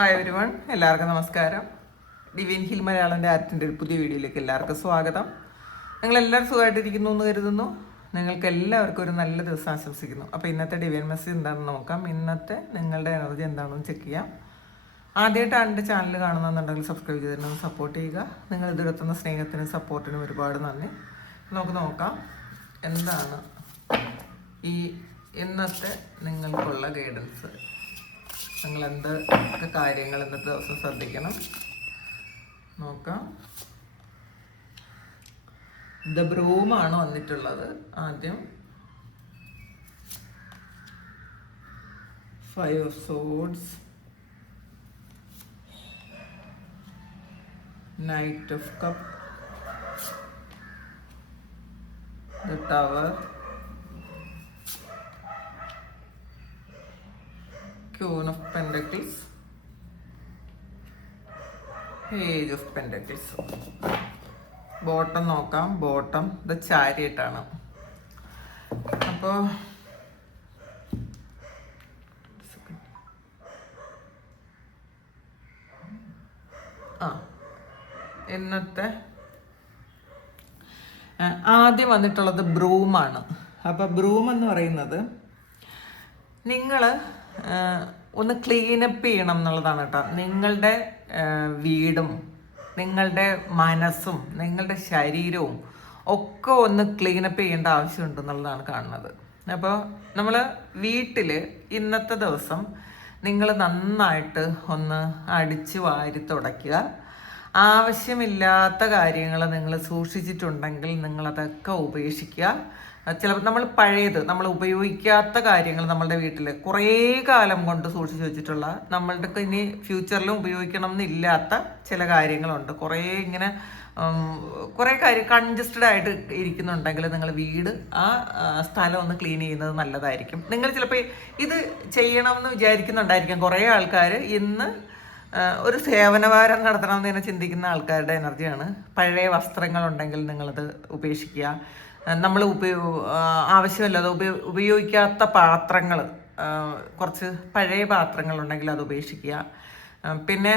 Hi everyone, എല്ലാവർക്കും നമസ്കാരം. Divine hill മലയാളൻ്റെ ആർട്ടിൻ്റെ ഒരു പുതിയ വീഡിയോയിലേക്ക് എല്ലാവർക്കും സ്വാഗതം. നിങ്ങളെല്ലാവരും സുഖമായിട്ടിരിക്കുന്നു എന്ന് കരുതുന്നു. നിങ്ങൾക്ക് എല്ലാവർക്കും ഒരു നല്ല ദിവസം ആശംസിക്കുന്നു. അപ്പോൾ ഇന്നത്തെ ഡിവൈൻ മെസ്സേജ് എന്താണെന്ന് നോക്കാം. ഇന്നത്തെ നിങ്ങളുടെ എനർജി എന്താണെന്ന് ചെക്ക് ചെയ്യാം. ആദ്യമായിട്ടാണ് എൻ്റെ ചാനൽ കാണുന്നതെന്നുണ്ടെങ്കിൽ സബ്സ്ക്രൈബ് ചെയ്തിട്ട് സപ്പോർട്ട് ചെയ്യുക. നിങ്ങൾ ഇതിലെത്തുന്ന സ്നേഹത്തിനും സപ്പോർട്ടിനും ഒരുപാട് നന്ദി. നമുക്ക് നോക്കാം എന്താണ് ഈ ഇന്നത്തെ നിങ്ങൾക്കുള്ള ഗൈഡൻസ്. നിങ്ങൾ എന്തൊക്കെ കാര്യങ്ങൾ ഇന്നത്തെ ദിവസം ശ്രദ്ധിക്കണം നോക്കാം. ദ ബ്രൂമാണ് വന്നിട്ടുള്ളത്. ആദ്യം 5 of swords, Knight of cup, the tower, Queen of Pentacles, Page of Pentacles. Bottom നോക്കാം. ബോട്ടം ദ ചാരിയറ്റ് ആണ്. അപ്പോൾ ഇന്നത്തെ ആദ്യം വന്നിട്ടുള്ളത് ബ്രൂമാണ്. അപ്പോൾ ബ്രൂം എന്ന് പറയുന്നത് നിങ്ങൾ ഒന്ന് ക്ലീനപ്പ് ചെയ്യണം എന്നുള്ളതാണ് കേട്ടോ. നിങ്ങളുടെ വീടും നിങ്ങളുടെ മനസ്സും നിങ്ങളുടെ ശരീരവും ഒക്കെ ഒന്ന് ക്ലീനപ്പ് ചെയ്യേണ്ട ആവശ്യമുണ്ടെന്നുള്ളതാണ് കാണുന്നത്. അപ്പോൾ നമ്മൾ വീട്ടിൽ ഇന്നത്തെ ദിവസം നിങ്ങൾ നന്നായിട്ട് ഒന്ന് അടിച്ചു വാരി തുടയ്ക്കുക. ആവശ്യമില്ലാത്ത കാര്യങ്ങൾ നിങ്ങൾ സൂക്ഷിച്ചിട്ടുണ്ടെങ്കിൽ നിങ്ങളതൊക്കെ ഉപേക്ഷിക്കുക. ചിലപ്പോൾ നമ്മൾ ഉപയോഗിക്കാത്ത കാര്യങ്ങൾ നമ്മളുടെ വീട്ടിൽ കുറേ കാലം കൊണ്ട് സൂക്ഷിച്ച് വെച്ചിട്ടുള്ള നമ്മളുടെ ഇനി ഫ്യൂച്ചറിലും ഉപയോഗിക്കണം എന്നില്ലാത്ത ചില കാര്യങ്ങളുണ്ട്. കുറേ കാര്യം കൺജസ്റ്റഡ് ആയിട്ട് ഇരിക്കുന്നുണ്ടെങ്കിൽ നിങ്ങൾ വീട് ആ സ്ഥലം ഒന്ന് ക്ലീൻ ചെയ്യുന്നത് നല്ലതായിരിക്കും. നിങ്ങൾ ചിലപ്പോൾ ഇത് ചെയ്യണമെന്ന് വിചാരിക്കുന്നുണ്ടായിരിക്കാം. കുറേ ആൾക്കാർ ഇന്ന് ഒരു സേവനവാരം നടത്തണമെന്ന് തന്നെ ചിന്തിക്കുന്ന ആൾക്കാരുടെ എനർജിയാണ്. പഴയ വസ്ത്രങ്ങളുണ്ടെങ്കിൽ നിങ്ങളത് ഉപേക്ഷിക്കുക. നമ്മൾ ആവശ്യമില്ലാതെ ഉപയോഗിക്കാത്ത പാത്രങ്ങൾ, കുറച്ച് പഴയ പാത്രങ്ങളുണ്ടെങ്കിൽ അത് ഉപേക്ഷിക്കുക. പിന്നെ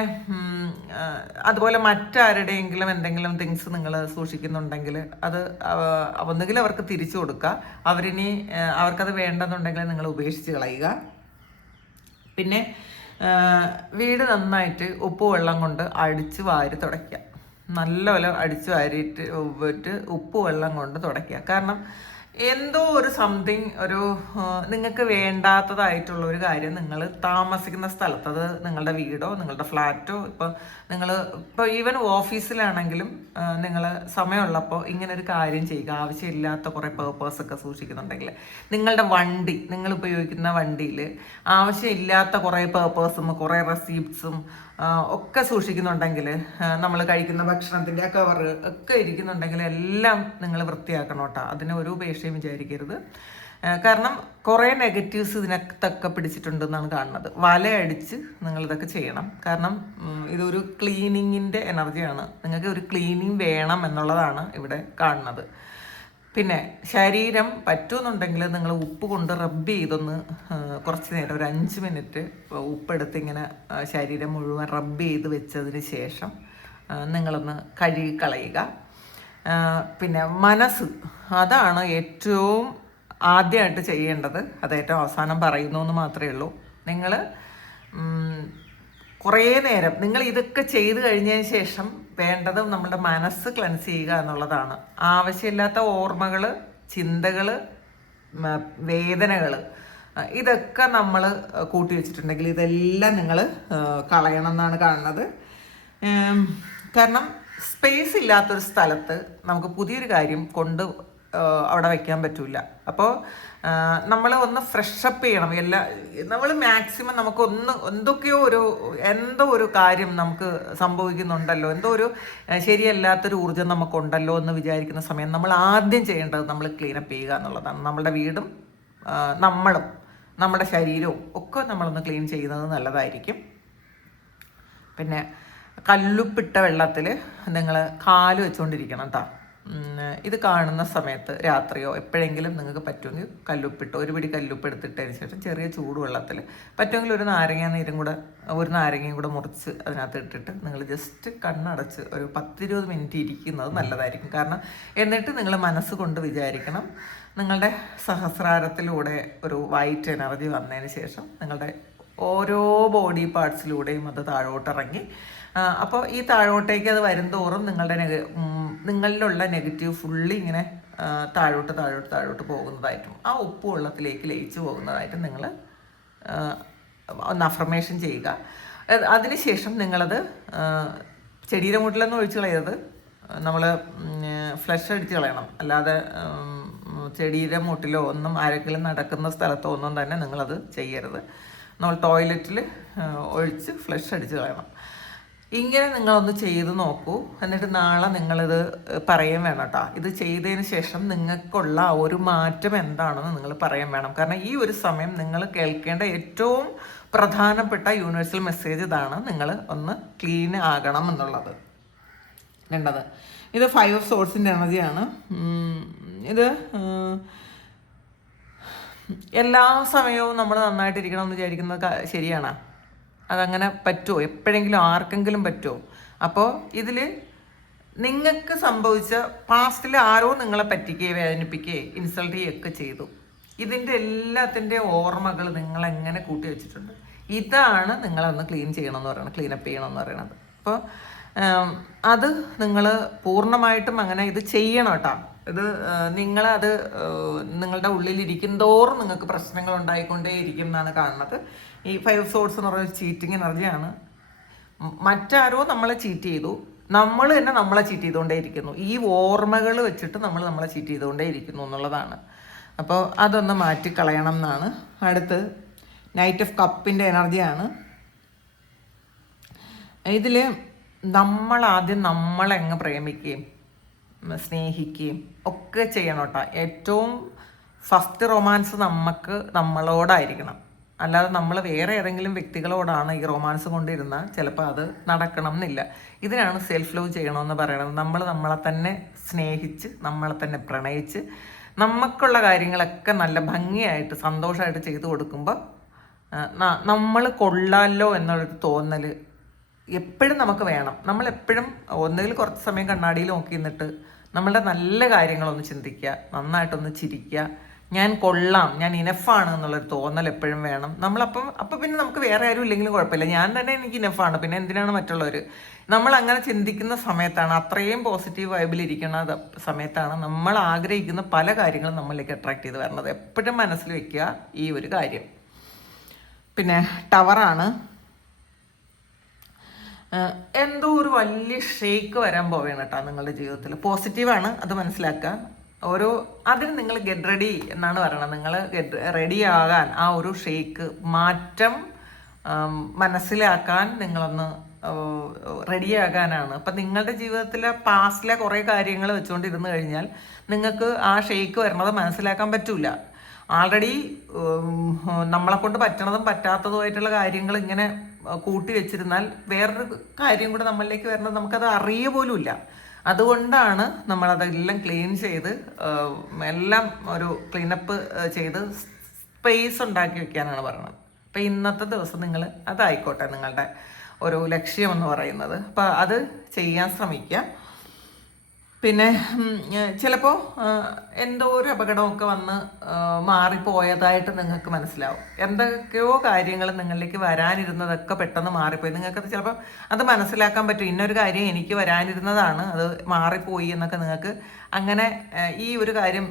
അതുപോലെ മറ്റാരുടെയെങ്കിലും എന്തെങ്കിലും തിങ്സ് നിങ്ങൾ സൂക്ഷിക്കുന്നുണ്ടെങ്കിൽ അത് ഒന്നുകിൽ അവർക്ക് തിരിച്ചു കൊടുക്കുക. അവർക്കത് വേണ്ടെന്നുണ്ടെങ്കിൽ നിങ്ങൾ ഉപേക്ഷിച്ച് കളയുക. പിന്നെ വീട് നന്നായിട്ട് ഉപ്പ് വെള്ളം കൊണ്ട് അടിച്ച് വാരി തുടയ്ക്കുക. നല്ലപോലെ അടിച്ചു വാരിയിട്ട് ഉപ്പ് വെള്ളം കൊണ്ട് തുടയ്ക്കുക. കാരണം എന്തോ ഒരു സംതിങ് നിങ്ങൾക്ക് വേണ്ടാത്തതായിട്ടുള്ള ഒരു കാര്യം നിങ്ങൾ താമസിക്കുന്ന സ്ഥലത്ത്, അത് നിങ്ങളുടെ വീടോ നിങ്ങളുടെ ഫ്ലാറ്റോ, ഇപ്പോൾ ഈവൻ ഓഫീസിലാണെങ്കിലും നിങ്ങൾ സമയമുള്ളപ്പോൾ ഇങ്ങനൊരു കാര്യം ചെയ്യുക. ആവശ്യമില്ലാത്ത കുറേ പേർപ്പേഴ്സൊക്കെ സൂക്ഷിക്കുന്നുണ്ടെങ്കിൽ, നിങ്ങളുടെ വണ്ടി, നിങ്ങൾ ഉപയോഗിക്കുന്ന വണ്ടിയിൽ ആവശ്യമില്ലാത്ത കുറേ പേർപ്പേഴ്സും കുറേ റെസീപ്റ്റ്സും ഒക്കെ സൂക്ഷിക്കുന്നുണ്ടെങ്കിൽ, നമ്മൾ കഴിക്കുന്ന ഭക്ഷണത്തിൻ്റെ കവറ് ഒക്കെ ഇരിക്കുന്നുണ്ടെങ്കിൽ എല്ലാം നിങ്ങൾ വൃത്തിയാക്കണം കേട്ടോ. അതിന് ഒരു ഉപേക്ഷയും വിചാരിക്കരുത്. കാരണം കുറേ നെഗറ്റീവ്സ് ഇതിനകത്തൊക്കെ പിടിച്ചിട്ടുണ്ടെന്നാണ് കാണുന്നത്. വലയടിച്ച് നിങ്ങളിതൊക്കെ ചെയ്യണം. കാരണം ഇതൊരു ക്ലീനിങ്ങിൻ്റെ എനർജിയാണ്. നിങ്ങൾക്ക് ഒരു ക്ലീനിങ് വേണം എന്നുള്ളതാണ് ഇവിടെ കാണുന്നത്. പിന്നെ ശരീരം പറ്റുമെന്നുണ്ടെങ്കിൽ നിങ്ങൾ ഉപ്പ് കൊണ്ട് റബ്ബ് ചെയ്തൊന്ന് കുറച്ച് നേരം, ഒരു 5 മിനിറ്റ് ഉപ്പെടുത്ത് ഇങ്ങനെ ശരീരം മുഴുവൻ റബ്ബ് ചെയ്ത് വെച്ചതിന് ശേഷം നിങ്ങളൊന്ന് കഴുകി കളയുക. പിന്നെ മനസ്സ്, അതാണ് ഏറ്റവും ആദ്യമായിട്ട് ചെയ്യേണ്ടത്. അത് ഏറ്റവും അവസാനം പറയുന്നു എന്ന് മാത്രമേ ഉള്ളൂ. നിങ്ങൾ കുറേ നേരം നിങ്ങൾ ഇതൊക്കെ ചെയ്ത് കഴിഞ്ഞതിന് ശേഷം വേണ്ടത് നമ്മുടെ മനസ്സ് ക്ലെൻസ് ചെയ്യുക എന്നുള്ളതാണ്. ആവശ്യമില്ലാത്ത ഓർമ്മകൾ, ചിന്തകൾ, വേദനകൾ, ഇതൊക്കെ നമ്മൾ കൂട്ടി വെച്ചിട്ടുണ്ടെങ്കിൽ ഇതെല്ലാം നിങ്ങൾ കളയണം എന്നാണ് കാണുന്നത്. കാരണം സ്പേസ് ഇല്ലാത്തൊരു സ്ഥലത്ത് നമുക്ക് പുതിയൊരു കാര്യം അവിടെ വയ്ക്കാൻ പറ്റില്ല. അപ്പോൾ നമ്മൾ ഒന്ന് ഫ്രഷപ്പ് ചെയ്യണം. നമ്മൾ മാക്സിമം എന്തോ ഒരു കാര്യം നമുക്ക് സംഭവിക്കുന്നുണ്ടല്ലോ, എന്തോ ഒരു ശരിയല്ലാത്തൊരു ഊർജ്ജം നമുക്കുണ്ടല്ലോ എന്ന് വിചാരിക്കുന്ന സമയം നമ്മൾ ആദ്യം ചെയ്യേണ്ടത് നമ്മൾ ക്ലീനപ്പ് ചെയ്യുക എന്നുള്ളതാണ്. നമ്മുടെ വീടും നമ്മളും നമ്മുടെ ശരീരവും ഒക്കെ നമ്മളൊന്ന് ക്ലീൻ ചെയ്യുന്നത് നല്ലതായിരിക്കും. പിന്നെ കല്ലുപ്പിട്ട വെള്ളത്തിൽ നിങ്ങൾ കാല് വെച്ചുകൊണ്ടിരിക്കണം കേട്ടോ. ഇത് കാണുന്ന സമയത്ത് രാത്രിയോ എപ്പോഴെങ്കിലും നിങ്ങൾക്ക് പറ്റുമെങ്കിൽ കല്ലുപ്പിട്ട് ഒരു പിടി കല്ലുപ്പ് എടുത്തിട്ടതിന് ശേഷം ചെറിയ ചൂടുവെള്ളത്തിൽ പറ്റുമെങ്കിൽ ഒരു നാരങ്ങയും കൂടെ മുറിച്ച് അതിനകത്ത് ഇട്ടിട്ട് നിങ്ങൾ ജസ്റ്റ് കണ്ണടച്ച് ഒരു 10-20 മിനിറ്റ് ഇരിക്കുന്നത് നല്ലതായിരിക്കും. കാരണം എന്നിട്ട് നിങ്ങൾ മനസ്സുകൊണ്ട് വിചാരിക്കണം, നിങ്ങളുടെ സഹസ്രാരത്തിലൂടെ ഒരു വൈറ്റ് എനർജി വന്നതിന് ശേഷം നിങ്ങളുടെ ഓരോ ബോഡി പാർട്സിലൂടെയും അത് താഴോട്ടിറങ്ങി, അപ്പോൾ ഈ താഴോട്ടേക്ക് അത് വരുംതോറും നിങ്ങളിലുള്ള നെഗറ്റീവ് ഫുള്ളി ഇങ്ങനെ താഴോട്ട് പോകുന്നതായിട്ടും ആ ഉപ്പ് വെള്ളത്തിലേക്ക് ലയിച്ചു പോകുന്നതായിട്ടും നിങ്ങൾ ഒന്ന് അഫർമേഷൻ ചെയ്യുക. അതിനുശേഷം നിങ്ങളത് ചെടിയുടെ മുട്ടിലൊന്നും ഒഴിച്ച് കളയരുത്, നമ്മൾ ഫ്ലഷ് അടിച്ച് കളയണം. അല്ലാതെ ചെടിയുടെ മുട്ടിലോ ഒന്നും ആരെങ്കിലും നടക്കുന്ന സ്ഥലത്തോ ഒന്നും തന്നെ നിങ്ങളത് ചെയ്യരുത്. നമ്മൾ ടോയ്ലറ്റിൽ ഒഴിച്ച് ഫ്ലഷ് അടിച്ച് കളയണം. ഇങ്ങനെ നിങ്ങളൊന്ന് ചെയ്ത് നോക്കൂ. എന്നിട്ട് നാളെ നിങ്ങളിത് പറയാൻ വേണം കേട്ടോ. ഇത് ചെയ്തതിന് ശേഷം നിങ്ങൾക്കുള്ള ഒരു മാറ്റം എന്താണെന്ന് നിങ്ങൾ പറയാൻ വേണം. കാരണം ഈ ഒരു സമയം നിങ്ങൾ കേൾക്കേണ്ട ഏറ്റവും പ്രധാനപ്പെട്ട യൂണിവേഴ്സൽ മെസ്സേജ് ഇതാണ്, നിങ്ങൾ ഒന്ന് ക്ലീൻ ആകണം എന്നുള്ളത്. രണ്ടത്, ഇത് 5 ഓഫ് സോഴ്സിൻ്റെ എനർജിയാണ്. ഇത് എല്ലാ സമയവും നമ്മൾ നന്നായിട്ടിരിക്കണം എന്ന് വിചാരിക്കുന്നത് ശരിയാണ്? അതങ്ങനെ പറ്റുമോ? എപ്പോഴെങ്കിലും ആർക്കെങ്കിലും പറ്റുമോ? അപ്പോൾ ഇതിൽ നിങ്ങൾക്ക് സംഭവിച്ച പാസ്റ്റിൽ ആരോ നിങ്ങളെ പറ്റിക്കുകയോ വേദനിപ്പിക്കുകയോ ഇൻസൾട്ട് ചെയ്യുകയൊക്കെ ചെയ്തു. ഇതിൻ്റെ എല്ലാത്തിൻ്റെ ഓർമ്മകൾ നിങ്ങളെങ്ങനെ കൂട്ടി വെച്ചിട്ടുണ്ട്. ഇതാണ് നിങ്ങളൊന്ന് ക്ലീൻ ചെയ്യണമെന്ന് പറയുന്നത്, ക്ലീനപ്പ് ചെയ്യണമെന്ന് പറയുന്നത്. അപ്പോൾ അത് നിങ്ങൾ പൂർണ്ണമായിട്ടും അങ്ങനെ ഇത് ചെയ്യണം കേട്ടോ. ഇത് നിങ്ങളത് നിങ്ങളുടെ ഉള്ളിലിരിക്കും തോറും നിങ്ങൾക്ക് പ്രശ്നങ്ങൾ ഉണ്ടായിക്കൊണ്ടേ ഇരിക്കും എന്നാണ് കാണുന്നത്. ഈ 5 സോഴ്സ് എന്ന് പറയുന്നത് ചീറ്റിങ് എനർജിയാണ്. മറ്റാരോ നമ്മളെ ചീറ്റ് ചെയ്തു, നമ്മൾ തന്നെ നമ്മളെ ചീറ്റ് ചെയ്തുകൊണ്ടേ ഇരിക്കുന്നു. ഈ ഓർമ്മകൾ വെച്ചിട്ട് നമ്മളെ ചീറ്റ് ചെയ്തുകൊണ്ടേ ഇരിക്കുന്നു എന്നുള്ളതാണ്. അപ്പോൾ അതൊന്ന് മാറ്റിക്കളയണം എന്നാണ്. അടുത്ത് നൈറ്റ് ഓഫ് കപ്പിൻ്റെ എനർജിയാണ്. ഇതിൽ നമ്മളാദ്യം നമ്മളെങ്ങ് പ്രേമിക്കുകയും സ്നേഹിക്കുകയും ഒക്കെ ചെയ്യണം കേട്ടോ. ഏറ്റവും ഫസ്റ്റ് റൊമാൻസ് നമ്മളോടായിരിക്കണം. അല്ലാതെ നമ്മൾ വേറെ ഏതെങ്കിലും വ്യക്തികളോടാണ് ഈ റൊമാൻസ് കൊണ്ടിരുന്നാൽ ചിലപ്പോൾ അത് നടക്കണം എന്നില്ല. ഇതിനാണ് സെൽഫ് ലവ് ചെയ്യണമെന്ന് പറയുന്നത്. നമ്മളെ തന്നെ സ്നേഹിച്ച്, നമ്മളെ തന്നെ പ്രണയിച്ച്, നമുക്കുള്ള കാര്യങ്ങളൊക്കെ നല്ല ഭംഗിയായിട്ട് സന്തോഷമായിട്ട് ചെയ്തു കൊടുക്കുമ്പോൾ നമ്മൾ കൊള്ളാമല്ലോ എന്നുള്ളൊരു തോന്നൽ എപ്പോഴും നമുക്ക് വേണം. നമ്മളെപ്പോഴും ഒന്നുകിൽ കുറച്ച് സമയം കണ്ണാടിയിൽ നോക്കി നിന്നിട്ട് നമ്മളുടെ നല്ല കാര്യങ്ങളൊന്ന് ചിന്തിക്കുക, നന്നായിട്ടൊന്ന് ചിരിക്കുക, ഞാൻ കൊള്ളാം, ഞാൻ ഇനഫാണ് എന്നുള്ളൊരു തോന്നൽ എപ്പോഴും വേണം. അപ്പം പിന്നെ നമുക്ക് വേറെ ആരും ഇല്ലെങ്കിലും കുഴപ്പമില്ല, ഞാൻ തന്നെ എനിക്ക് ഇനഫാണ്, പിന്നെ എന്തിനാണ് മറ്റുള്ളവർ. നമ്മൾ അങ്ങനെ ചിന്തിക്കുന്ന സമയത്താണ്, അത്രയും പോസിറ്റീവ് വൈബിലിരിക്കുന്ന സമയത്താണ് നമ്മൾ ആഗ്രഹിക്കുന്ന പല കാര്യങ്ങളും നമ്മളിലേക്ക് അട്രാക്ട് ചെയ്ത് വരണത്. എപ്പോഴും മനസ്സിൽ വെക്കുക ഈ ഒരു കാര്യം. പിന്നെ ടവറാണ്. എന്തോ ഒരു വലിയ ഷേക്ക് വരാൻ പോവുകയാണ് കേട്ടോ നിങ്ങളുടെ ജീവിതത്തിൽ. പോസിറ്റീവാണ്, അത് മനസ്സിലാക്കുക. അതിന് നിങ്ങൾ ഗെറ്റ് റെഡി എന്നാണ് പറയണത്. നിങ്ങൾ റെഡി ആകാൻ ആ ഒരു ഷേക്ക് മാറ്റം മനസ്സിലാക്കാൻ നിങ്ങളൊന്ന് റെഡിയാകാനാണ്. അപ്പം നിങ്ങളുടെ ജീവിതത്തിലെ പാസ്റ്റിലെ കുറേ കാര്യങ്ങൾ വെച്ചുകൊണ്ടിരുന്ന് കഴിഞ്ഞാൽ നിങ്ങൾക്ക് ആ ഷേക്ക് വരുന്നത് മനസ്സിലാക്കാൻ പറ്റില്ല. ആൾറെഡി നമ്മളെ കൊണ്ട് പറ്റണതും പറ്റാത്തതുമായിട്ടുള്ള കാര്യങ്ങൾ ഇങ്ങനെ കൂട്ടി വെച്ചിരുന്നാൽ വേറൊരു കാര്യം കൂടെ നമ്മളിലേക്ക് വരുന്നത് നമുക്കത് അറിയ പോലുമില്ല. അതുകൊണ്ടാണ് നമ്മളതെല്ലാം ക്ലീൻ ചെയ്ത് എല്ലാം ഒരു ക്ലീനപ്പ് ചെയ്ത് സ്പേസ് ഉണ്ടാക്കി വെക്കാനാണ് പറയുന്നത്. അപ്പം ഇന്നത്തെ ദിവസം നിങ്ങൾ അതായിക്കോട്ടെ നിങ്ങളുടെ ഒരു ലക്ഷ്യമെന്ന് പറയുന്നത്. അപ്പം അത് ചെയ്യാൻ ശ്രമിക്കുക. പിന്നെ ചിലപ്പോൾ എന്തോ ഒരു അപകടമൊക്കെ വന്ന് മാറിപ്പോയതായിട്ട് നിങ്ങൾക്ക് മനസ്സിലാവും. എന്തൊക്കെയോ കാര്യങ്ങൾ നിങ്ങളിലേക്ക് വരാനിരുന്നതൊക്കെ പെട്ടെന്ന് മാറിപ്പോയി. നിങ്ങൾക്കത് ചിലപ്പോൾ അത് മനസ്സിലാക്കാൻ പറ്റും. ഇന്നൊരു കാര്യം എനിക്ക് വരാനിരുന്നതാണ്, അത് മാറിപ്പോയി എന്നൊക്കെ നിങ്ങൾക്ക് അങ്ങനെ ഈ ഒരു കാര്യം,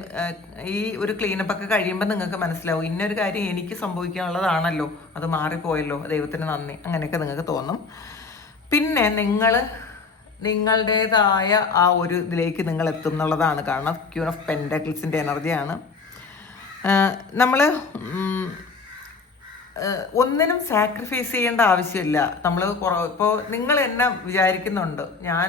ഈ ഒരു ക്ലീനപ്പൊക്കെ കഴിയുമ്പോൾ നിങ്ങൾക്ക് മനസ്സിലാവും, ഇന്നൊരു കാര്യം എനിക്ക് സംഭവിക്കാനുള്ളതാണല്ലോ, അത് മാറിപ്പോയല്ലോ, ദൈവത്തിന് നന്ദി, അങ്ങനെയൊക്കെ നിങ്ങൾക്ക് തോന്നും. പിന്നെ നിങ്ങളുടേതായ ആ ഒരു ഇതിലേക്ക് നിങ്ങൾ എത്തും എന്നുള്ളതാണ് കാണുന്നത്. ക്യൂൻ ഓഫ് പെൻഡക്കിൾസിൻ്റെ എനർജിയാണ്. നമ്മൾ ഒന്നിനും സാക്രിഫൈസ് ചെയ്യേണ്ട ആവശ്യമില്ല. ഇപ്പോൾ നിങ്ങൾ എന്നെ വിചാരിക്കുന്നുണ്ട്, ഞാൻ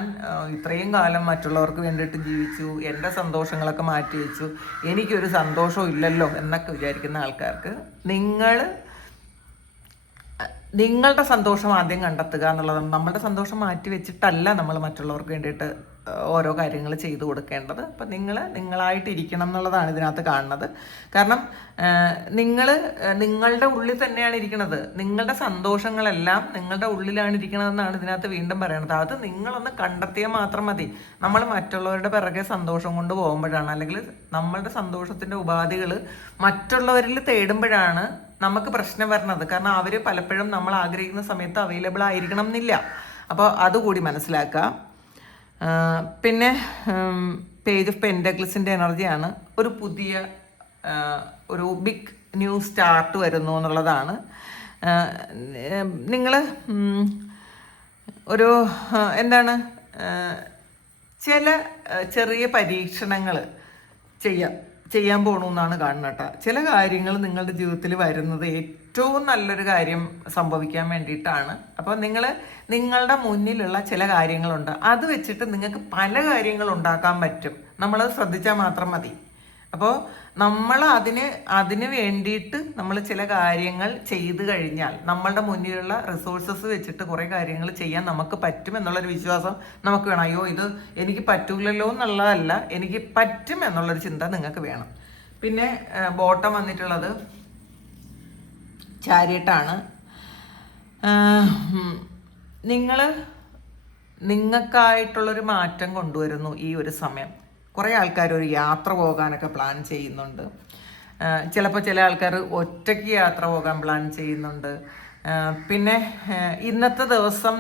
ഇത്രയും കാലം മറ്റുള്ളവർക്ക് വേണ്ടിയിട്ട് ജീവിച്ചു, എൻ്റെ സന്തോഷങ്ങളൊക്കെ മാറ്റി വെച്ചു, എനിക്കൊരു സന്തോഷവും ഇല്ലല്ലോ എന്നൊക്കെ വിചാരിക്കുന്ന ആൾക്കാർക്ക് നിങ്ങളുടെ സന്തോഷം ആദ്യം കണ്ടെത്തുക എന്നുള്ളതാണ്. നമ്മളുടെ സന്തോഷം മാറ്റി വെച്ചിട്ടല്ല നമ്മൾ മറ്റുള്ളവർക്ക് വേണ്ടിയിട്ട് ഓരോ കാര്യങ്ങൾ ചെയ്തു കൊടുക്കേണ്ടത്. അപ്പം നിങ്ങളായിട്ടിരിക്കണം എന്നുള്ളതാണ് ഇതിനകത്ത് കാണുന്നത്. കാരണം നിങ്ങളുടെ ഉള്ളിൽ തന്നെയാണ് ഇരിക്കുന്നത്. നിങ്ങളുടെ സന്തോഷങ്ങളെല്ലാം നിങ്ങളുടെ ഉള്ളിലാണ് ഇരിക്കണതെന്നാണ് ഇതിനകത്ത് വീണ്ടും പറയണത്. അത് നിങ്ങളൊന്ന് കണ്ടെത്തിയാൽ മാത്രം മതി. നമ്മൾ മറ്റുള്ളവരുടെ പിറകെ സന്തോഷം കൊണ്ട് പോകുമ്പോഴാണ്, അല്ലെങ്കിൽ നമ്മളുടെ സന്തോഷത്തിൻ്റെ ഉപാധികൾ മറ്റുള്ളവരിൽ തേടുമ്പോഴാണ് നമുക്ക് പ്രശ്നം വരുന്നത്. കാരണം അവർ പലപ്പോഴും നമ്മൾ ആഗ്രഹിക്കുന്ന സമയത്ത് അവൈലബിൾ ആയിരിക്കണം എന്നില്ല. അപ്പോൾ അതുകൂടി മനസ്സിലാക്കുക. പിന്നെ പേജ് ഓഫ് പെൻഡക്കിൾസിൻ്റെ എനർജിയാണ്. ഒരു പുതിയ ഒരു ബിഗ് ന്യൂ സ്റ്റാർട്ട് വരുന്നു എന്നുള്ളതാണ്. നിങ്ങൾ ഒരു എന്താണ് ചില ചെറിയ പരീക്ഷണങ്ങൾ ചെയ്യാൻ പോകണമെന്നാണ് കാണുന്നത് കേട്ടോ. ചില കാര്യങ്ങൾ നിങ്ങളുടെ ജീവിതത്തിൽ വരുന്നത് ഏറ്റവും നല്ലൊരു കാര്യം സംഭവിക്കാൻ വേണ്ടിയിട്ടാണ്. അപ്പോൾ നിങ്ങളുടെ മുന്നിലുള്ള ചില കാര്യങ്ങളുണ്ട്, അത് വെച്ചിട്ട് നിങ്ങൾക്ക് പല കാര്യങ്ങൾ ഉണ്ടാക്കാൻ പറ്റും. നമ്മളത് ശ്രദ്ധിച്ചാൽ മാത്രം മതി. അപ്പോൾ നമ്മൾ അതിന് വേണ്ടിയിട്ട് നമ്മൾ ചില കാര്യങ്ങൾ ചെയ്തു കഴിഞ്ഞാൽ നമ്മളുടെ മുന്നിലുള്ള റിസോഴ്സസ് വെച്ചിട്ട് കുറേ കാര്യങ്ങൾ ചെയ്യാൻ നമുക്ക് പറ്റും എന്നുള്ളൊരു വിശ്വാസം നമുക്ക് വേണം. അയ്യോ ഇത് എനിക്ക് പറ്റൂലല്ലോ എന്നുള്ളതല്ല, എനിക്ക് പറ്റും എന്നുള്ളൊരു ചിന്ത നിങ്ങൾക്ക് വേണം. പിന്നെ ബോട്ടം വന്നിട്ടുള്ളത് ചാരിയറ്റാണ്. നിങ്ങൾക്കായിട്ടുള്ളൊരു മാറ്റം കൊണ്ടുവരുന്നു ഈ ഒരു സമയം. കുറേ ആൾക്കാർ ഒരു യാത്ര പോകാനൊക്കെ പ്ലാൻ ചെയ്യുന്നുണ്ട്. ചിലപ്പോൾ ചില ആൾക്കാർ ഒറ്റയ്ക്ക് യാത്ര പോകാൻ പ്ലാൻ ചെയ്യുന്നുണ്ട്. പിന്നെ ഇന്നത്തെ ദിവസം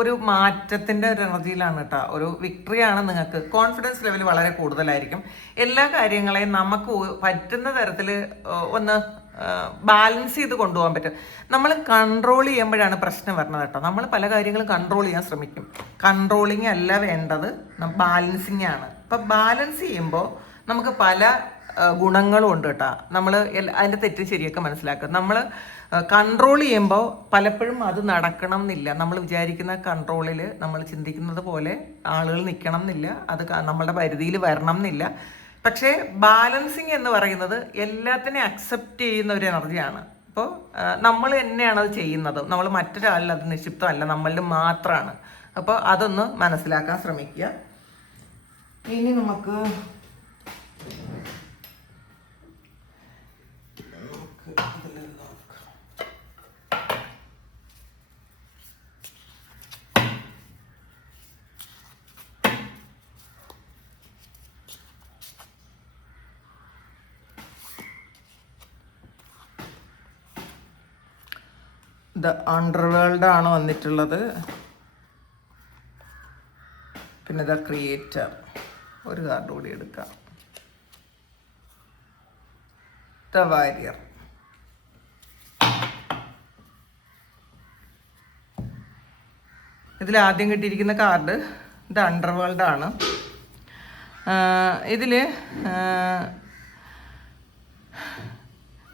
ഒരു മാറ്റത്തിൻ്റെ ഒരു എനർജിയിലാണ് കേട്ടോ. ഒരു വിക്ടറിയാണ്. നിങ്ങൾക്ക് കോൺഫിഡൻസ് ലെവൽ വളരെ കൂടുതലായിരിക്കും. എല്ലാ കാര്യങ്ങളെയും നമുക്ക് പറ്റുന്ന തരത്തിൽ ഒന്ന് ബാലൻസ് ചെയ്ത് കൊണ്ടുപോകാൻ പറ്റും. നമ്മൾ കൺട്രോൾ ചെയ്യുമ്പോഴാണ് പ്രശ്നം വരുന്നത് കേട്ടോ. നമ്മൾ പല കാര്യങ്ങളും കൺട്രോൾ ചെയ്യാൻ ശ്രമിക്കും. കൺട്രോളിങ് അല്ല വേണ്ടത്, ബാലൻസിങ് ആണ്. അപ്പം ബാലൻസ് ചെയ്യുമ്പോൾ നമുക്ക് പല ഗുണങ്ങളും ഉണ്ട് കേട്ടോ. നമ്മൾ അതിൻ്റെ തെറ്റും ശരിയൊക്കെ മനസ്സിലാക്കുക. നമ്മൾ കൺട്രോൾ ചെയ്യുമ്പോൾ പലപ്പോഴും അത് നടക്കണം എന്നില്ല. നമ്മൾ വിചാരിക്കുന്ന കൺട്രോളിൽ നമ്മൾ ചിന്തിക്കുന്നത് പോലെ ആളുകൾ നിൽക്കണം എന്നില്ല, അത് നമ്മളുടെ പരിധിയിൽ വരണം എന്നില്ല. പക്ഷേ ബാലൻസിങ് എന്ന് പറയുന്നത് എല്ലാത്തിനെയും അക്സെപ്റ്റ് ചെയ്യുന്ന ഒരു എനർജിയാണ്. അപ്പോൾ നമ്മൾ തന്നെയാണ് അത് ചെയ്യുന്നത്. നമ്മൾ മറ്റൊരാളിൽ അത് നിക്ഷിപ്തമല്ല, നമ്മളിൽ മാത്രമാണ്. അപ്പോൾ അതൊന്ന് മനസ്സിലാക്കാൻ ശ്രമിക്കുക. ഇനി നമുക്ക് ദ അണ്ടർവേൾഡ് ആണ് വന്നിട്ടുള്ളത്. പിന്നെ ദ ക്രിയേറ്റർ. ഒരു കാർഡ് കൂടി എടുക്കാം. ദ വാരിയർ. ഇതിൽ ആദ്യം കിട്ടിയിരിക്കുന്ന കാർഡ് ദ അണ്ടർവേൾഡ് ആണ്. ഇതിൽ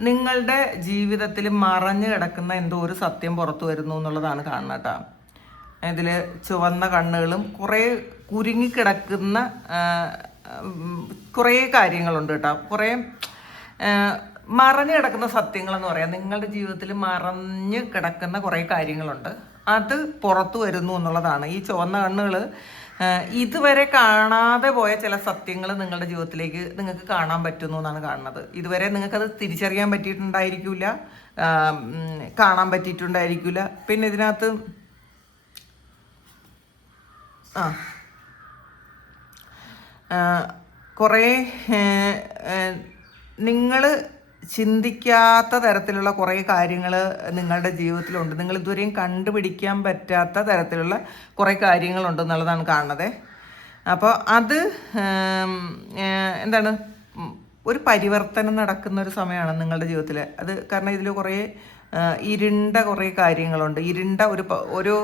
നിങ്ങളുടെ ജീവിതത്തിൽ മറഞ്ഞു കിടക്കുന്ന എന്തോ ഒരു സത്യം പുറത്തു വരുന്നു എന്നുള്ളതാണ് കാണുന്നത് കേട്ടോ. ഇതിൽ ചുവന്ന കണ്ണുകളും കുറേ കുരുങ്ങിക്കിടക്കുന്ന കുറേ കാര്യങ്ങളുണ്ട് കേട്ടോ. കുറേ മറഞ്ഞു കിടക്കുന്ന സത്യങ്ങളെന്ന് പറയാം. നിങ്ങളുടെ ജീവിതത്തിൽ മറഞ്ഞു കിടക്കുന്ന കുറേ കാര്യങ്ങളുണ്ട്, അത് പുറത്തു വരുന്നു എന്നുള്ളതാണ്. ഈ ചുവന്ന കണ്ണുകൾ ഇതുവരെ കാണാതെ പോയ ചില സത്യങ്ങൾ നിങ്ങളുടെ ജീവിതത്തിലേക്ക് നിങ്ങൾക്ക് കാണാൻ പറ്റുന്നു എന്നാണ് കാണുന്നത്. ഇതുവരെ നിങ്ങൾക്കത് തിരിച്ചറിയാൻ പറ്റിയിട്ടുണ്ടായിരിക്കില്ല, കാണാൻ പറ്റിയിട്ടുണ്ടായിരിക്കില്ല. പിന്നെ ഇതിനകത്ത് കുറേ നിങ്ങൾ ചിന്തിക്കാത്ത തരത്തിലുള്ള കുറേ കാര്യങ്ങൾ നിങ്ങളുടെ ജീവിതത്തിലുണ്ട്. നിങ്ങൾ ഇതുവരെയും കണ്ടുപിടിക്കാൻ പറ്റാത്ത തരത്തിലുള്ള കുറേ കാര്യങ്ങളുണ്ടെന്നുള്ളതാണ് കാണുന്നത്. അപ്പോൾ അത് എന്താണ്, ഒരു പരിവർത്തനം നടക്കുന്ന ഒരു സമയമാണ് നിങ്ങളുടെ ജീവിതത്തിൽ. അത് കാരണം ഇതിൽ കുറേ ഇരുണ്ട കുറേ കാര്യങ്ങളുണ്ട്. ഇരുണ്ട ഒരു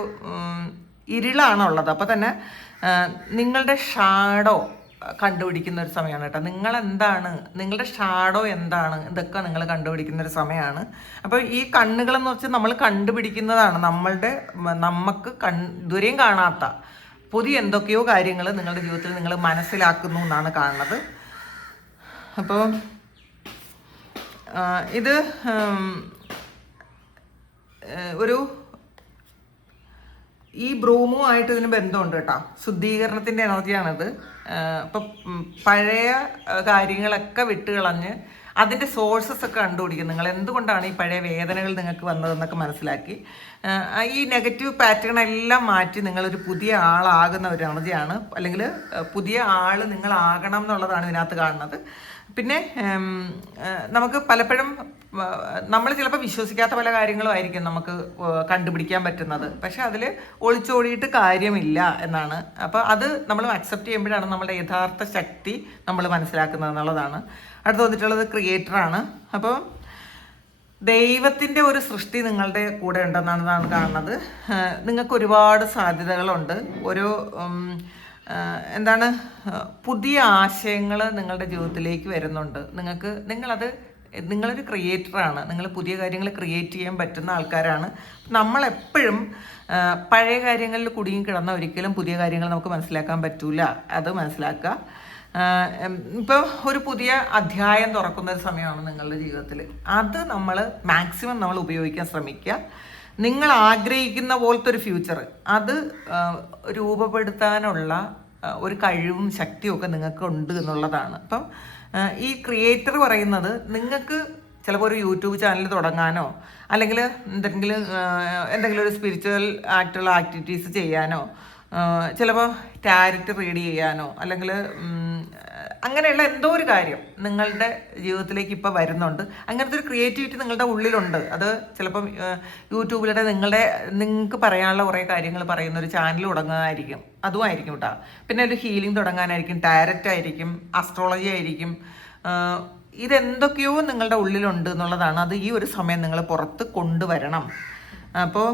ഇരുളാണുള്ളത്. അപ്പോൾ തന്നെ നിങ്ങളുടെ ഷാഡോ കണ്ടുപിടിക്കുന്ന ഒരു സമയമാണ് കേട്ടോ. നിങ്ങളെന്താണ്, നിങ്ങളുടെ ഷാഡോ എന്താണ്, ഇതൊക്കെ നിങ്ങൾ കണ്ടുപിടിക്കുന്ന ഒരു സമയമാണ്. അപ്പോൾ ഈ കണ്ണുകളെന്ന് വെച്ചാൽ നമ്മൾ കണ്ടുപിടിക്കുന്നതാണ്. നമുക്ക് ഇതുവരെയും കാണാത്ത പുതിയ എന്തൊക്കെയോ കാര്യങ്ങൾ നിങ്ങളുടെ ജീവിതത്തിൽ നിങ്ങൾ മനസ്സിലാക്കുന്നു എന്നാണ് കാണുന്നത്. അപ്പോൾ ഇത് ഒരു ഈ ബ്രൂമുമായിട്ട് ഇതിന് ബന്ധമുണ്ട് കേട്ടോ. ശുദ്ധീകരണത്തിൻ്റെ എനർജിയാണിത്. ഇപ്പം പഴയ കാര്യങ്ങളൊക്കെ വിട്ടുകളഞ്ഞ് അതിൻ്റെ സോഴ്സസ് ഒക്കെ കണ്ടുപിടിക്കും. നിങ്ങൾ എന്തുകൊണ്ടാണ് ഈ പഴയ വേദനകൾ നിങ്ങൾക്ക് വന്നതെന്നൊക്കെ മനസ്സിലാക്കി ഈ നെഗറ്റീവ് പാറ്റേൺ എല്ലാം മാറ്റി നിങ്ങളൊരു പുതിയ ആളാകുന്ന ഒരു എനർജിയാണ്. അല്ലെങ്കിൽ പുതിയ ആൾ നിങ്ങളാകണം എന്നുള്ളതാണ് ഇതിനകത്ത് കാണുന്നത്. പിന്നെ നമുക്ക് പലപ്പോഴും നമ്മൾ ചിലപ്പോൾ വിശ്വസിക്കാത്ത പല കാര്യങ്ങളും ആയിരിക്കും നമുക്ക് കണ്ടുപിടിക്കാൻ പറ്റുന്നത്. പക്ഷെ അതിൽ ഒളിച്ചോടിയിട്ട് കാര്യമില്ല എന്നാണ്. അപ്പോൾ അത് നമ്മൾ അക്സെപ്റ്റ് ചെയ്യുമ്പോഴാണ് നമ്മുടെ യഥാർത്ഥ ശക്തി നമ്മൾ മനസ്സിലാക്കുന്നത് എന്നുള്ളതാണ്. അടുത്ത് വന്നിട്ടുള്ളത് ക്രിയേറ്ററാണ്. അപ്പോൾ ദൈവത്തിൻ്റെ ഒരു സൃഷ്ടി നിങ്ങളുടെ കൂടെ ഉണ്ടെന്നാണ് കാണുന്നത്. നിങ്ങൾക്ക് ഒരുപാട് സാധ്യതകളുണ്ട്. ഒരു എന്താണ് പുതിയ ആശയങ്ങൾ നിങ്ങളുടെ ജീവിതത്തിലേക്ക് വരുന്നുണ്ട്. നിങ്ങളൊരു ക്രിയേറ്ററാണ്. നിങ്ങൾ പുതിയ കാര്യങ്ങൾ ക്രിയേറ്റ് ചെയ്യാൻ പറ്റുന്ന ആൾക്കാരാണ്. നമ്മളെപ്പോഴും പഴയ കാര്യങ്ങളിൽ കുടുങ്ങി കിടന്ന ഒരിക്കലും പുതിയ കാര്യങ്ങൾ നമുക്ക് മനസ്സിലാക്കാൻ പറ്റൂല. അത് മനസ്സിലാക്കുക. ഇപ്പോൾ ഒരു പുതിയ അധ്യായം തുറക്കുന്ന ഒരു സമയമാണ് നിങ്ങളുടെ ജീവിതത്തിൽ. അത് മാക്സിമം നമ്മൾ ഉപയോഗിക്കാൻ ശ്രമിക്കുക. നിങ്ങൾ ആഗ്രഹിക്കുന്ന പോലത്തെ ഒരു ഫ്യൂച്ചർ അത് രൂപപ്പെടുത്താനുള്ള ഒരു കഴിവും ശക്തിയും ഒക്കെ നിങ്ങൾക്ക് ഉണ്ട് എന്നുള്ളതാണ്. അപ്പം ഈ ക്രിയേറ്റർ പറയുന്നത് നിങ്ങൾക്ക് ചിലപ്പോൾ ഒരു യൂട്യൂബ് ചാനൽ തുടങ്ങാനോ അല്ലെങ്കിൽ എന്തെങ്കിലും ഒരു സ്പിരിച്വൽ ആയിട്ടുള്ള ആക്ടിവിറ്റീസ് ചെയ്യാനോ ചിലപ്പോൾ ടാരറ്റ് റീഡ് ചെയ്യാനോ അല്ലെങ്കിൽ അങ്ങനെയുള്ള എന്തോ ഒരു കാര്യം നിങ്ങളുടെ ജീവിതത്തിലേക്ക് ഇപ്പോൾ വരുന്നുണ്ട്. അങ്ങനത്തെ ഒരു ക്രിയേറ്റിവിറ്റി നിങ്ങളുടെ ഉള്ളിലുണ്ട്. അത് ചിലപ്പം യൂട്യൂബിലൂടെ നിങ്ങൾക്ക് പറയാനുള്ള കുറേ കാര്യങ്ങൾ പറയുന്ന ഒരു ചാനൽ തുടങ്ങുന്നതായിരിക്കും. അതുമായിരിക്കും കേട്ടോ. പിന്നെ ഒരു ഹീലിംഗ് തുടങ്ങാനായിരിക്കും, ടാരറ്റ് ആയിരിക്കും, അസ്ട്രോളജി ആയിരിക്കും. ഇതെന്തൊക്കെയോ നിങ്ങളുടെ ഉള്ളിലുണ്ട് എന്നുള്ളതാണ്. അത് ഈ ഒരു സമയം നിങ്ങൾ പുറത്ത് കൊണ്ടുവരണം. അപ്പോൾ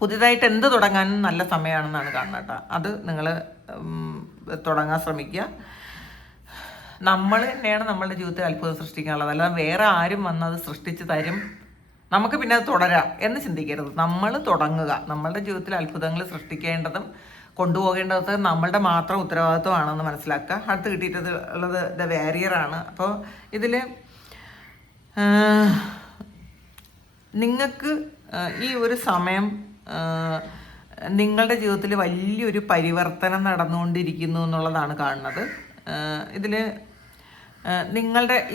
പുതിയതായിട്ട് എന്ത് തുടങ്ങാനും നല്ല സമയമാണെന്നാണ് കാണുന്നത് കേട്ടോ. അത് നിങ്ങൾ തുടങ്ങാൻ ശ്രമിക്കുക. നമ്മൾ തന്നെയാണ് നമ്മളുടെ ജീവിതത്തിൽ അത്ഭുതം സൃഷ്ടിക്കാനുള്ളത്. അല്ലാതെ വേറെ ആരും വന്നത് സൃഷ്ടിച്ച് തരും നമുക്ക് പിന്നെ അത് തുടരാം എന്ന് ചിന്തിക്കരുത്. നമ്മൾ തുടങ്ങുക. നമ്മളുടെ ജീവിതത്തിൽ അത്ഭുതങ്ങൾ സൃഷ്ടിക്കേണ്ടതും കൊണ്ടുപോകേണ്ടത് നമ്മളുടെ മാത്രം ഉത്തരവാദിത്വമാണെന്ന് മനസ്സിലാക്കുക. അടുത്ത് കിട്ടിയിട്ടുള്ളത് ദ വാരിയറാണ്. അപ്പോൾ ഇതിൽ നിങ്ങൾക്ക് ഈ ഒരു സമയം നിങ്ങളുടെ ജീവിതത്തിൽ വലിയൊരു പരിവർത്തനം നടന്നുകൊണ്ടിരിക്കുന്നു എന്നുള്ളതാണ് കാണുന്നത്. ഇതിൽ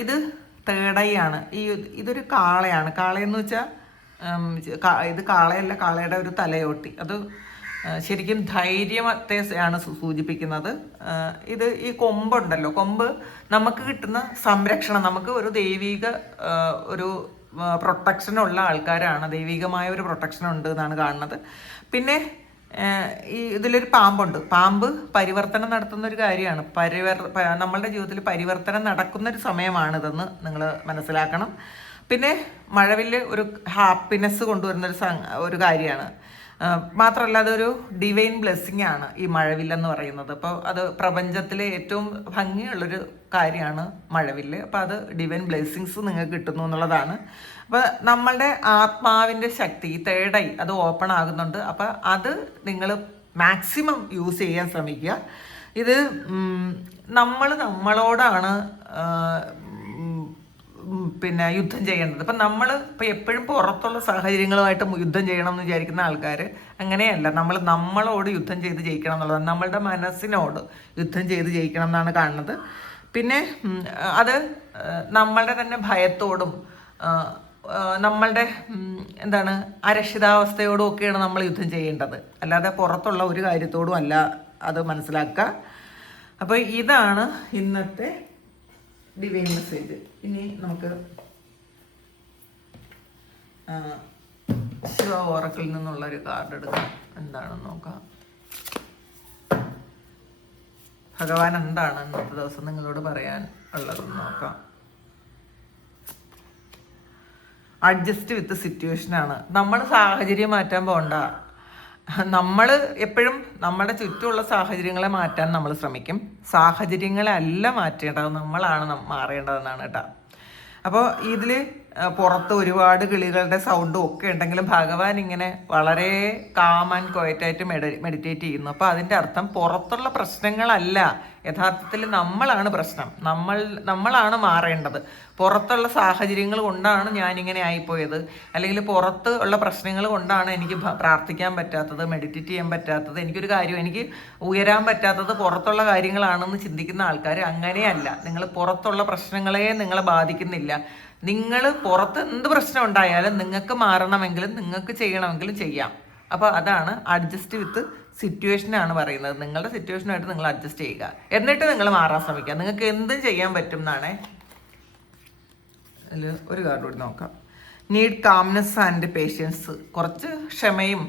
ഇത് തേർഡ് ഐ ആണ്. ഇതൊരു കാളയാണ്. കാളയെന്ന് വെച്ചാൽ ഇത് കാളയല്ല, കാളയുടെ ഒരു തലയോട്ടി. അത് ശരിക്കും ധൈര്യത്തെ ആണ് സൂചിപ്പിക്കുന്നത്. ഈ കൊമ്പുണ്ടല്ലോ, കൊമ്പ് നമുക്ക് കിട്ടുന്ന സംരക്ഷണം, നമുക്ക് ഒരു ദൈവിക ഒരു പ്രൊട്ടക്ഷനുള്ള ആൾക്കാരാണ്. ദൈവികമായ ഒരു പ്രൊട്ടക്ഷൻ ഉണ്ട് എന്നാണ് കാണുന്നത്. പിന്നെ ഇതിലൊരു പാമ്പുണ്ട്. പാമ്പ് പരിവർത്തനം നടത്തുന്ന ഒരു കാര്യമാണ്. നമ്മളുടെ ജീവിതത്തിൽ പരിവർത്തനം നടക്കുന്നൊരു സമയമാണിതെന്ന് നിങ്ങൾ മനസ്സിലാക്കണം. പിന്നെ മഴവില്ല് ഒരു ഹാപ്പിനെസ് കൊണ്ടുവരുന്നൊരു ഒരു കാര്യമാണ്. മാത്രമല്ല അതൊരു ഡിവൈൻ ബ്ലെസ്സിങ് ആണ് ഈ മഴവില്ലെന്ന് പറയുന്നത്. അപ്പോൾ അത് പ്രപഞ്ചത്തിലെ ഏറ്റവും ഭംഗിയുള്ളൊരു കാര്യമാണ് മഴവില്ല്. അപ്പോൾ അത് ഡിവൈൻ ബ്ലെസ്സിങ്സ് നിങ്ങൾക്ക് കിട്ടുന്നു എന്നുള്ളതാണ്. അപ്പോൾ നമ്മളുടെ ആത്മാവിൻ്റെ ശക്തി തേർഡ് ഐ അത് ഓപ്പൺ ആകുന്നുണ്ട്. അപ്പോൾ അത് നിങ്ങൾ മാക്സിമം യൂസ് ചെയ്യാൻ ശ്രമിക്കുക. ഇത് നമ്മളോടാണ് പിന്നെ യുദ്ധം ചെയ്യേണ്ടത്. ഇപ്പം ഇപ്പം എപ്പോഴും പുറത്തുള്ള സാഹചര്യങ്ങളുമായിട്ട് യുദ്ധം ചെയ്യണം എന്ന് വിചാരിക്കുന്ന ആൾക്കാർ അങ്ങനെയല്ല. നമ്മളോട് യുദ്ധം ചെയ്ത് ജയിക്കണം എന്നുള്ളതാണ്. നമ്മളുടെ മനസ്സിനോട് യുദ്ധം ചെയ്ത് ജയിക്കണം എന്നാണ് കാണുന്നത്. പിന്നെ അത് നമ്മളുടെ തന്നെ ഭയത്തോടും നമ്മളുടെ അരക്ഷിതാവസ്ഥയോടും ഒക്കെയാണ് നമ്മൾ യുദ്ധം ചെയ്യേണ്ടത്. അല്ലാതെ പുറത്തുള്ള ഒരു കാര്യത്തോടും അല്ല. അത് മനസ്സിലാക്കുക. അപ്പോൾ ഇതാണ് ഇന്നത്തെ ഡിവൈൻ മെസ്സേജ്. ഇനി നമുക്ക് ശിവ ഓറക്കിൽ നിന്നുള്ളൊരു കാർഡ് എടുക്കാം. എന്താണെന്ന് നോക്കാം. ഭഗവാൻ എന്താണ് ഇന്നത്തെ ദിവസം നിങ്ങളോട് പറയാൻ ഉള്ളതെന്ന് നോക്കാം. അഡ്ജസ്റ്റ് വിത്ത് സിറ്റുവേഷനാണ്. നമ്മൾ സാഹചര്യം മാറ്റാൻ പോകണ്ട. നമ്മൾ എപ്പോഴും നമ്മുടെ ചുറ്റുമുള്ള സാഹചര്യങ്ങളെ മാറ്റാൻ നമ്മൾ ശ്രമിക്കും. സാഹചര്യങ്ങളെ അല്ല മാറ്റേണ്ടത്, നമ്മളാണ് മാറേണ്ടതെന്നാണ് കേട്ടോ. അപ്പോൾ ഇതിൽ പുറത്ത് ഒരുപാട് കിളികളുടെ സൗണ്ടും ഒക്കെ ഉണ്ടെങ്കിലും ഭഗവാൻ ഇങ്ങനെ വളരെ കാം ആൻഡ് ക്വയറ്റായിട്ട് മെഡിറ്റേറ്റ് ചെയ്യുന്നു. അപ്പോൾ അതിൻ്റെ അർത്ഥം പുറത്തുള്ള പ്രശ്നങ്ങളല്ല, യഥാർത്ഥത്തിൽ നമ്മളാണ് പ്രശ്നം, നമ്മളാണ് മാറേണ്ടത്. പുറത്തുള്ള സാഹചര്യങ്ങൾ കൊണ്ടാണ് ഞാനിങ്ങനെ ആയിപ്പോയത്, അല്ലെങ്കിൽ പുറത്ത് ഉള്ള പ്രശ്നങ്ങൾ കൊണ്ടാണ് എനിക്ക് പ്രാർത്ഥിക്കാൻ പറ്റാത്തത്, മെഡിറ്റേറ്റ് ചെയ്യാൻ പറ്റാത്തത്, എനിക്കൊരു കാര്യം എനിക്ക് ഉയരാൻ പറ്റാത്തത് പുറത്തുള്ള കാര്യങ്ങളാണെന്ന് ചിന്തിക്കുന്ന ആൾക്കാർ അങ്ങനെയല്ല. നിങ്ങൾ പുറത്തുള്ള പ്രശ്നങ്ങളെ നിങ്ങളെ ബാധിക്കുന്നില്ല. നിങ്ങൾ പുറത്ത് എന്ത് പ്രശ്നം ഉണ്ടായാലും നിങ്ങൾക്ക് മാറണമെങ്കിലും നിങ്ങൾക്ക് ചെയ്യണമെങ്കിലും ചെയ്യാം. അപ്പോൾ അതാണ് അഡ്ജസ്റ്റ് വിത്ത് സിറ്റുവേഷനാണ് പറയുന്നത്. നിങ്ങളുടെ സിറ്റുവേഷനായിട്ട് നിങ്ങൾ അഡ്ജസ്റ്റ് ചെയ്യുക, എന്നിട്ട് നിങ്ങൾ മാറാൻ ശ്രമിക്കുക. നിങ്ങൾക്ക് എന്തും ചെയ്യാൻ പറ്റും എന്നാണ്. അതിൽ ഒരു കാർഡ് കൂടി നോക്കാം. Need calmness and patience. കുറച്ച് ക്ഷമയും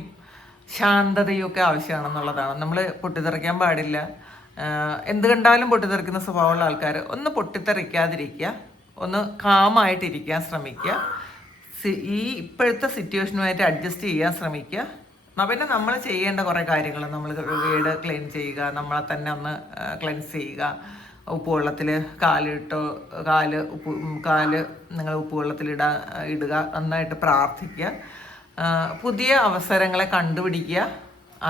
ശാന്തതയും ഒക്കെ ആവശ്യമാണെന്നുള്ളതാണ്. നമ്മൾ പൊട്ടിത്തെറിക്കാൻ പാടില്ല. എന്ത് കണ്ടാലും പൊട്ടിത്തെറിക്കുന്ന സ്വഭാവമുള്ള ആൾക്കാർ ഒന്ന് പൊട്ടിത്തെറിക്കാതിരിക്കുക, ഒന്ന് കാമായിട്ടിരിക്കാൻ ശ്രമിക്കുക, ഈ ഇപ്പോഴത്തെ സിറ്റുവേഷനുമായിട്ട് അഡ്ജസ്റ്റ് ചെയ്യാൻ ശ്രമിക്കുക. പിന്നെ നമ്മൾ ചെയ്യേണ്ട കുറേ കാര്യങ്ങൾ, നമ്മൾ വീട് ക്ലീൻ ചെയ്യുക, നമ്മളെ തന്നെ ഒന്ന് ക്ലെൻസ് ചെയ്യുക, ഉപ്പുവെള്ളത്തിൽ കാല് നിങ്ങൾ ഉപ്പുവെള്ളത്തിലിടുക, നന്നായിട്ട് പ്രാർത്ഥിക്കുക, പുതിയ അവസരങ്ങളെ കണ്ടുപിടിക്കുക,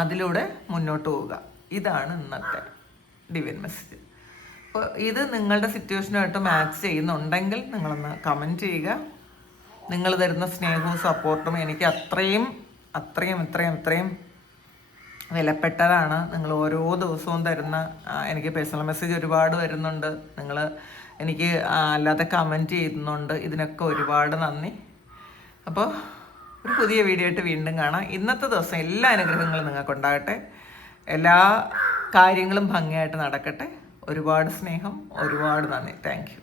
അതിലൂടെ മുന്നോട്ട് പോവുക. ഇതാണ് ഇന്നത്തെ ഡിവൈൻ മെസ്സേജ്. അപ്പോൾ ഇത് നിങ്ങളുടെ സിറ്റുവേഷനുമായിട്ട് മാച്ച് ചെയ്യുന്നുണ്ടെങ്കിൽ നിങ്ങളൊന്ന് കമൻറ്റ് ചെയ്യുക. നിങ്ങൾ തരുന്ന സ്നേഹവും സപ്പോർട്ടും എനിക്ക് അത്രയും വിലപ്പെട്ടതാണ്. നിങ്ങൾ ഓരോ ദിവസവും തരുന്ന, എനിക്ക് പേഴ്സണൽ മെസ്സേജ് ഒരുപാട് വരുന്നുണ്ട്, നിങ്ങൾ എനിക്ക് അല്ലാതെ കമൻറ്റ് ചെയ്യുന്നുണ്ട്, ഇതിനൊക്കെ ഒരുപാട് നന്ദി. അപ്പോൾ ഒരു പുതിയ വീഡിയോ ആയിട്ട് വീണ്ടും കാണാം. ഇന്നത്തെ ദിവസം എല്ലാ അനുഗ്രഹങ്ങളും നിങ്ങൾക്കുണ്ടാകട്ടെ, എല്ലാ കാര്യങ്ങളും ഭംഗിയായിട്ട് നടക്കട്ടെ. ഒരുപാട് സ്നേഹം, ഒരുപാട് നന്ദി. Thank you.